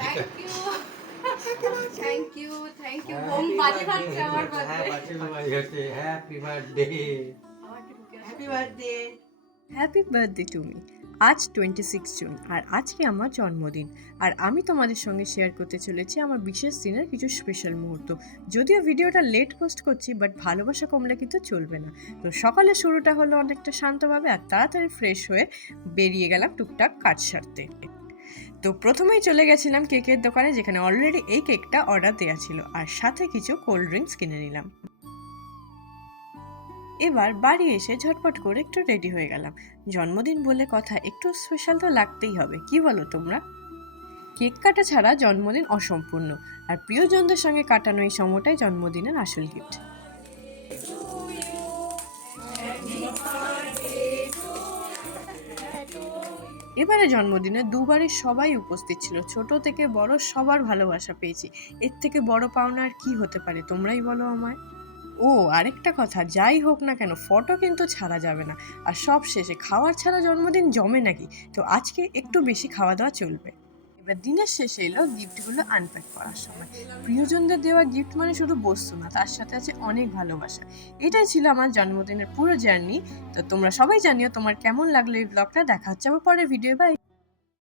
Thank you thank you thank you বোম বাজে বাজছে আমার birthday happy birthday. Happy birthday happy birthday to me. আজ 26 জুন আর আজকে আমার জন্মদিন। আর আমি তোমাদের সঙ্গে শেয়ার করতে চলেছি আমার বিশেষ দিনের কিছু স্পেশাল মুহূর্ত। যদিও ভিডিওটা লেট পোস্ট করছি, বাট ভালোবাসা কমলে কিন্তু চলবে না। তো সকালে শুরুটা হলো অনেকটা শান্তভাবে, আর তাড়াতাড়ি ফ্রেশ হয়ে বেরিয়ে গেলাম টুকটাক কাজ সারতে। তো প্রথমেই চলে গেছিলাম কেকের দোকানে, যেখানে অলরেডি এই কেকটা অর্ডার দেওয়া ছিল, আর সাথে কিছু কোল্ড ড্রিঙ্কস কিনে নিলাম। এবার বাড়ি এসে ঝটপট করে একটু রেডি হয়ে গেলাম। জন্মদিন বলে কথা, একটু স্পেশাল তো লাগতেই হবে, কি বলো তোমরা? কেক কাটা ছাড়া জন্মদিন অসম্পূর্ণ, আর প্রিয়জনদের সঙ্গে কাটানো এই সময়টাই জন্মদিনের আসল গিফট। এবারে জন্মদিনে দুবারই সবাই উপস্থিত ছিল, ছোট থেকে বড় সবার ভালোবাসা পেয়েছি। এর থেকে বড় পাওনা আর কি হতে পারে, তোমরাই বলো আমায়। ও আরেকটা কথা, যাই হোক না কেন ফটো কিন্তু ছাড়া যাবে না। আর সব শেষে খাওয়ার ছাড়া জন্মদিন জমে নাকি? তো আজকে একটু বেশি খাওয়া দাওয়া চলবে। এবার দিনের শেষে এলো গিফটগুলো আনপ্যাক করার সময়। প্রিয়জনদের দেওয়া গিফট মানে শুধু বস্তু না, তার সাথে আছে অনেক ভালোবাসা। এটাই ছিল আমার জন্মদিনের পুরো জার্নি। তো তোমরা সবাই জানিও তোমার কেমন লাগলো এই ব্লগটা। দেখা হচ্ছে আবার পরের ভিডিও। বাই।